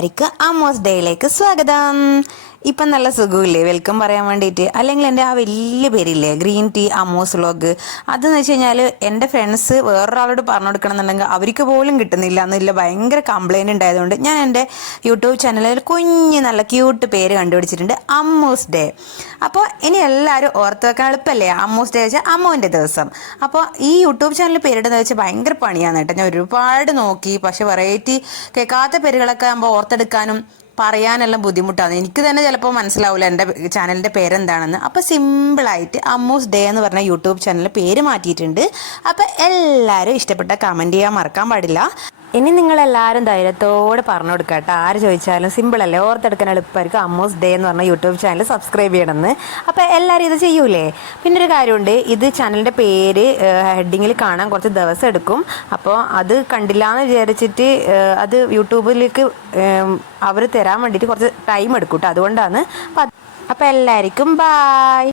ഡയറിക്ക് Amos ഡേയിലേക്ക് സ്വാഗതം. ഇപ്പം നല്ല സുഖമില്ലേ? വെൽക്കം പറയാൻ വേണ്ടിയിട്ട് അല്ലെങ്കിൽ എന്റെ ആ വലിയ പേരില്ലേ? Green tea Amos vlog. അതെന്ന് വെച്ച് കഴിഞ്ഞാൽ എന്റെ ഫ്രണ്ട്സ് വേറൊരാളോട് പറഞ്ഞു കൊടുക്കണമെന്നുണ്ടെങ്കിൽ അവർക്ക് പോലും കിട്ടുന്നില്ല. എന്നില്ല ഭയങ്കര കംപ്ലൈന്റ് ഉണ്ടായതുകൊണ്ട് ഞാൻ എന്റെ യൂട്യൂബ് ചാനലിൽ കുഞ്ഞ് നല്ല ക്യൂട്ട് പേര് കണ്ടുപിടിച്ചിട്ടുണ്ട്. അമ്മൂസ് ഡേ. അപ്പോൾ ഇനി എല്ലാവരും ഓർത്ത് വെക്കാൻ എളുപ്പമല്ലേ? അമ്മൂസ് ഡേ വെച്ചാൽ അമ്മുവിന്റെ ദിവസം. അപ്പോൾ ഈ യൂട്യൂബ് ചാനൽ പേരിടുന്നത് വെച്ചാൽ ഭയങ്കര പണിയാണ് കേട്ടോ. ഞാൻ ഒരുപാട് നോക്കി. പക്ഷേ വെറൈറ്റി കേൾക്കാത്ത പേരുകളൊക്കെ ആകുമ്പോൾ ഓർത്തെടുക്കാനും പറയാനെല്ലാം ബുദ്ധിമുട്ടാണ് എനിക്ക് തന്നെ ചിലപ്പോൾ മനസ്സിലാവില്ല എന്റെ ചാനലിന്റെ പേരെന്താണെന്ന്. അപ്പോൾ സിമ്പിളായിട്ട് അമ്മൂസ് ഡേ എന്ന് പറഞ്ഞ യൂട്യൂബ് ചാനലിന്റെ പേര് മാറ്റിയിട്ടുണ്ട്. അപ്പോൾ എല്ലാവരും ഇഷ്ടപ്പെട്ട കമന്റ് ചെയ്യാൻ മറക്കാൻ പാടില്ല. ഇനി നിങ്ങൾ എല്ലാവരും ധൈര്യത്തോടെ പറഞ്ഞു കൊടുക്കുക കേട്ടോ. ആര് ചോദിച്ചാലും സിമ്പിൾ അല്ലേ? ഓർത്തെടുക്കാൻ എളുപ്പമായിരിക്കും. അമ്മോസ് ഡേ എന്ന് പറഞ്ഞ യൂട്യൂബ് ചാനൽ സബ്സ്ക്രൈബ് ചെയ്യണമെന്ന്. അപ്പോൾ എല്ലാവരും ഇത് ചെയ്യൂലേ? പിന്നെ ഒരു കാര്യമുണ്ട്. ഇത് ചാനലിന്റെ പേര് ഹെഡിങ്ങിൽ കാണാൻ കുറച്ച് ദിവസം എടുക്കും. അപ്പോൾ അത് കണ്ടില്ല എന്ന് വിചാരിച്ചിട്ട് അത് യൂട്യൂബിലേക്ക് അവർ തരാൻ വേണ്ടിയിട്ട് കുറച്ച് ടൈം എടുക്കും കേട്ടോ. അതുകൊണ്ടാണ്. അപ്പോൾ എല്ലാവർക്കും ബായ്